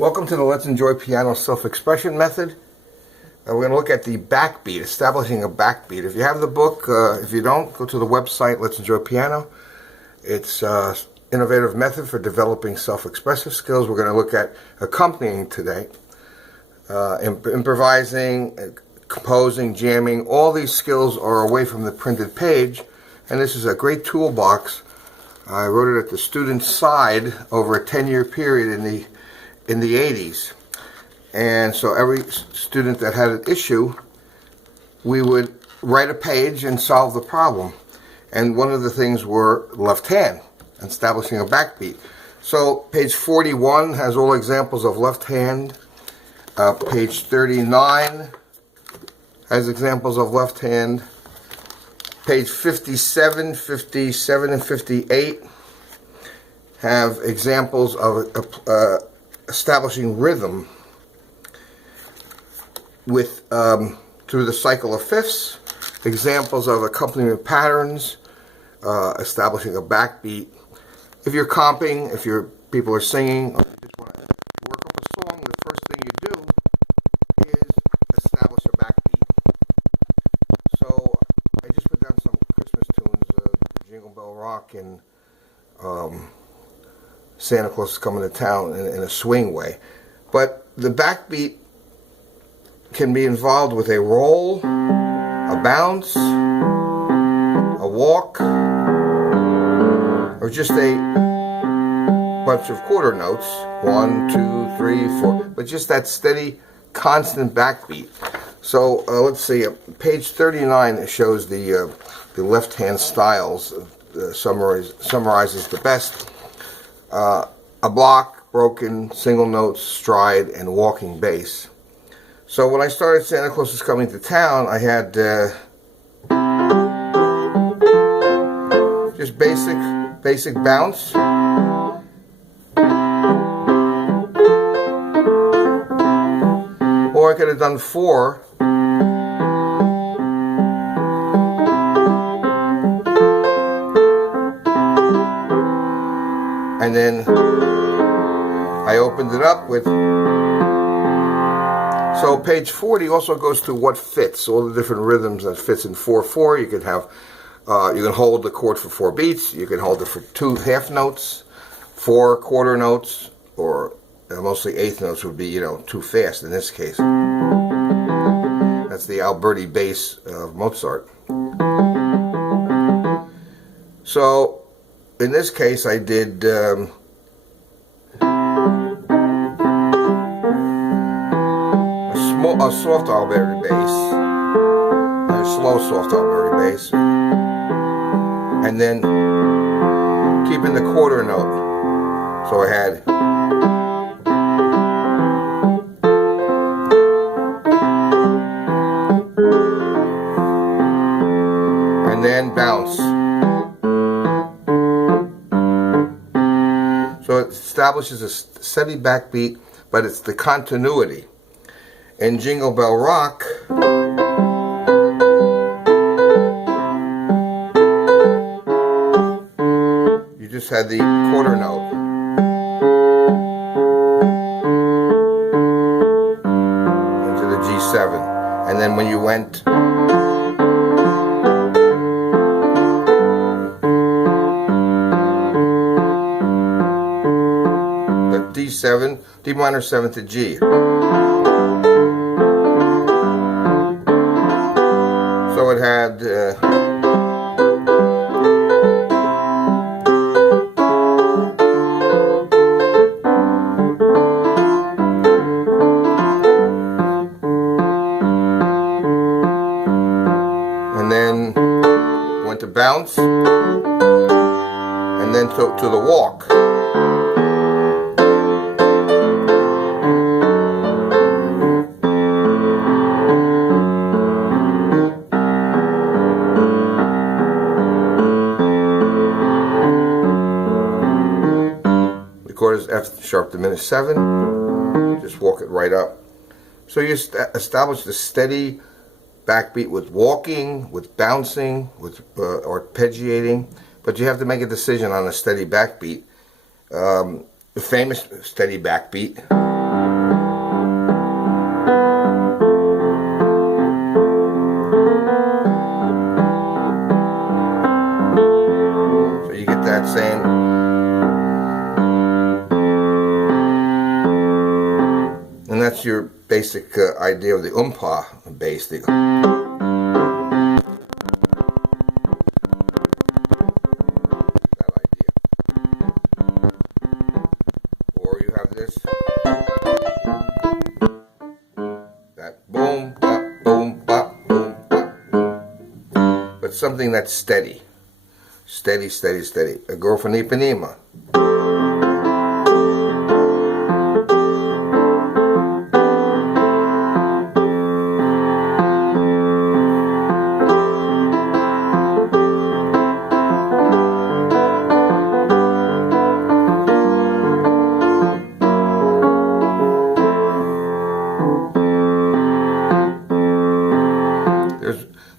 Welcome to the Let's Enjoy Piano Self-Expression method. We're going to look at the backbeat, establishing a backbeat. If you have the book, if you don't, go to the website, Let's Enjoy Piano. It's an innovative method for developing self-expressive skills. We're going to look at accompanying today, improvising, composing, jamming. All these skills are away from the printed page, and this is a great toolbox. I wrote it at the student's side over a 10-year period in the 80s. And so every student that had an issue, we would write a page and solve the problem. And one of the things were left hand, establishing a backbeat. So page 41 has all examples of left hand. Page 39 has examples of left hand. Page 57, 57, and 58 have examples of establishing rhythm with through the cycle of fifths, examples of accompaniment patterns, establishing a backbeat. If you're comping, if people are singing, or you just want to work up a song, the first thing you do is establish a backbeat. So I just put down some Christmas tunes, Jingle Bell Rock and Santa Claus is Coming to Town in a swing way. But the backbeat can be involved with a roll, a bounce, a walk, or just a bunch of quarter notes, 1, 2, 3, 4, but just that steady, constant backbeat. So let's see, page 39 shows the left-hand styles, summarizes the best. A block, broken, single notes, stride, and walking bass. So when I started Santa Claus is Coming to Town, I had just basic bounce. Or I could have done 4. And then I opened it up with, so page 40 also goes to what fits, all the different rhythms that fits in 4/4. You can have, you can hold the chord for 4 beats, you can hold it for 2 half notes, 4 quarter notes, or mostly eighth notes would be, too fast in this case. That's the Alberti bass of Mozart. So in this case, I did a soft Alberti bass, a slow soft Alberti bass, and then keeping the quarter note. So I had and then bounce. So it establishes a steady backbeat, but it's the continuity. In Jingle Bell Rock, you just had the quarter note. Into the G7. And then when you went D7, D minor 7 to G. So it had and then went to bounce, and then to the walk. Chord is F sharp diminished 7. Just walk it right up. So you establish the steady backbeat with walking, with bouncing, with arpeggiating, but you have to make a decision on a steady backbeat. The famous steady backbeat that's your basic idea of the umpa bass. That idea. Or you have this. That boom, bop, boom, bop, boom, bop, boom. But something that's steady. Steady, steady, steady. A girl from Ipanema.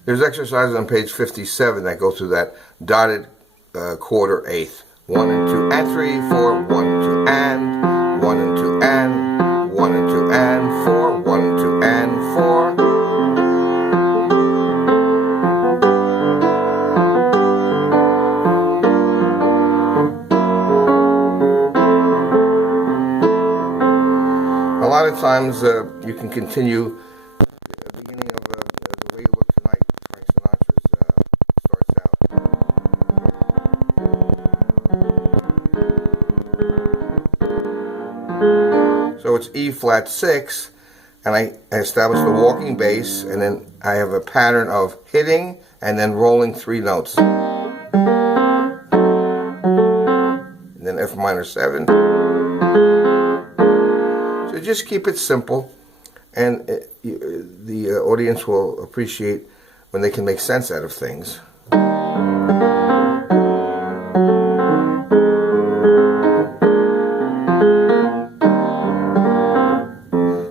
There's exercises on page 57 that go through that dotted quarter eighth. 1 and 2 and 3, 4, 1, 2 and 1 and 2 and 1 and 2 and 4, 1 and 2 and 4. A lot of times you can continue the beginning of The Way You Look Tonight. Frank Sinatra's starts out. So it's E flat 6, and I establish the walking bass, and then I have a pattern of hitting and then rolling 3 notes. And then F minor 7. So just keep it simple, and the audience will appreciate when they can make sense out of things.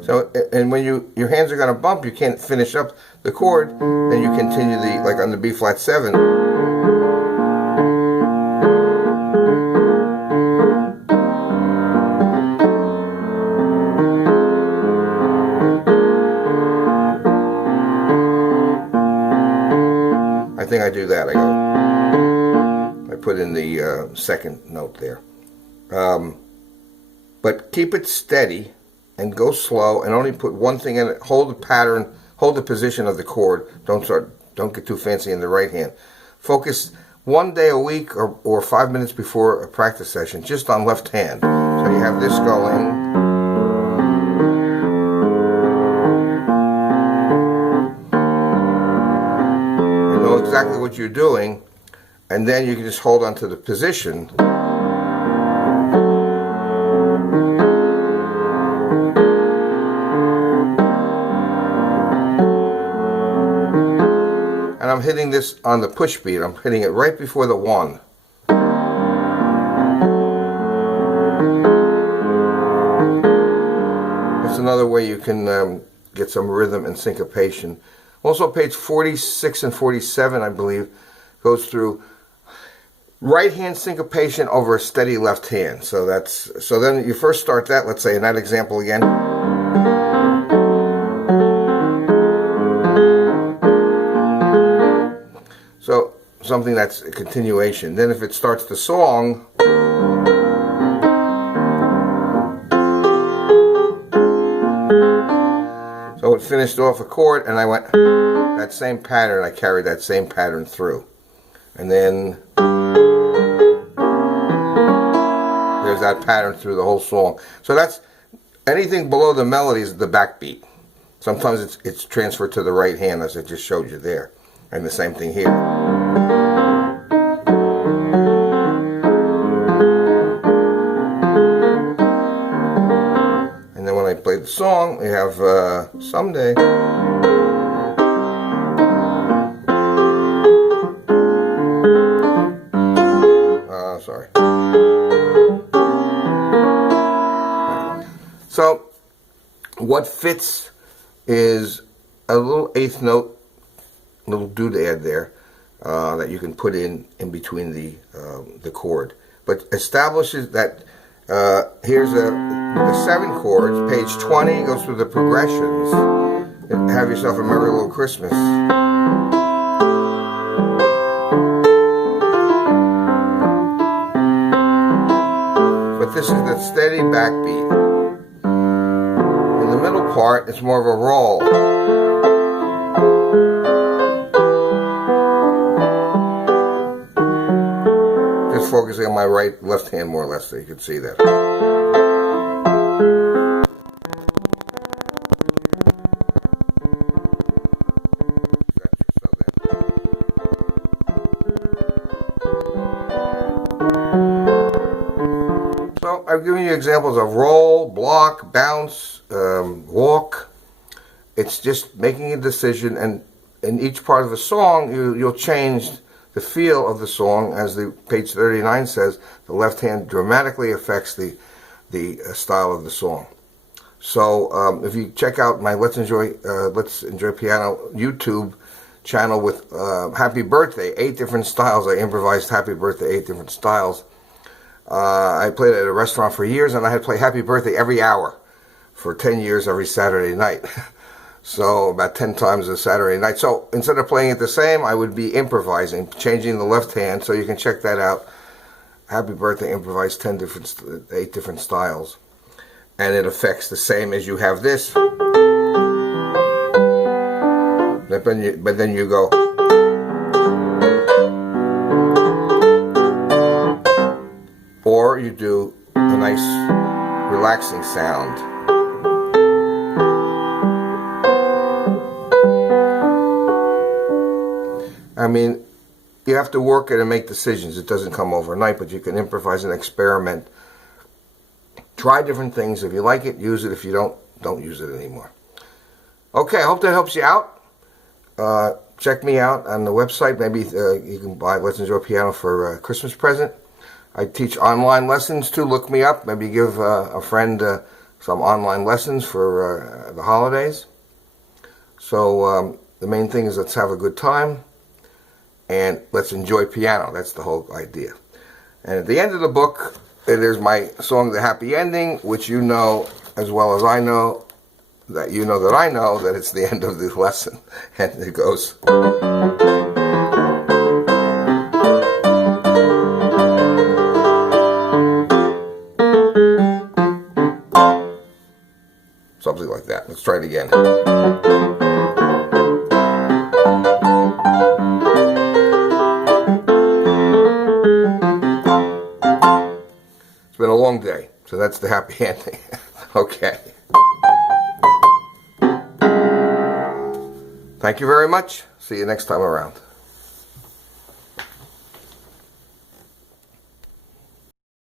So, and when your hands are going to bump, you can't finish up the chord, then you continue like on the B flat 7. I think I do that. I put in the second note there. But keep it steady and go slow, and only put one thing in it. Hold the pattern, hold the position of the chord. Don't get too fancy in the right hand. Focus 1 day a week or 5 minutes before a practice session just on left hand. So you have this going. Exactly what you're doing, and then you can just hold on to the position. And I'm hitting this on the push beat. I'm hitting it right before the 1. That's another way you can get some rhythm and syncopation. Also, page 46 and 47, I believe, goes through right hand syncopation over a steady left hand. So then you first start that, let's say in that example again. So something that's a continuation. Then if it starts the song, so it finished off a chord, and I went that same pattern. I carried that same pattern through, and then there's that pattern through the whole song. So that's anything below the melody is the backbeat. Sometimes it's transferred to the right hand, as I just showed you there, and the same thing here. And then when I play the song, we have Someday. Sorry. So what fits is a little eighth note, little doodad there that you can put in between the chord, but establishes that here's the 7 chords. Page 20 goes through the progressions. And have yourself a merry little Christmas. But this is the steady backbeat. In the middle part, it's more of a roll. Just focusing on my left hand more or less so you can see that. So I've given you examples of roll, block, bounce, walk. It's just making a decision, and in each part of the song you'll change the feel of the song. As the page 39 says, the left hand dramatically affects the style of the song. So if you check out my Let's Enjoy Piano YouTube channel with Happy Birthday, 8 different styles. I improvised Happy Birthday 8 different styles. I played at a restaurant for years, and I had to play Happy Birthday every hour for 10 years every Saturday night. So about 10 times a Saturday night. So instead of playing it the same, I would be improvising, changing the left hand. So you can check that out. Happy Birthday improvised 8 different styles. And it affects the same as you have this. But then you go. Or you do a nice relaxing sound. I mean, you have to work it and make decisions. It doesn't come overnight, but you can improvise and experiment. Try different things. If you like it, use it. If you don't use it anymore. Okay, I hope that helps you out. Check me out on the website. Maybe you can buy Let's Enjoy Piano for a Christmas present. I teach online lessons too. Look me up. Maybe give a friend some online lessons for the holidays. So the main thing is let's have a good time and let's enjoy piano. That's the whole idea. And at the end of the book, there's my song, The Happy Ending, which you know as well as I know, that you know that I know that it's the end of the lesson. And it goes. Something like that. Let's try it again. It's been a long day, so that's the happy ending. Okay. Thank you very much. See you next time around.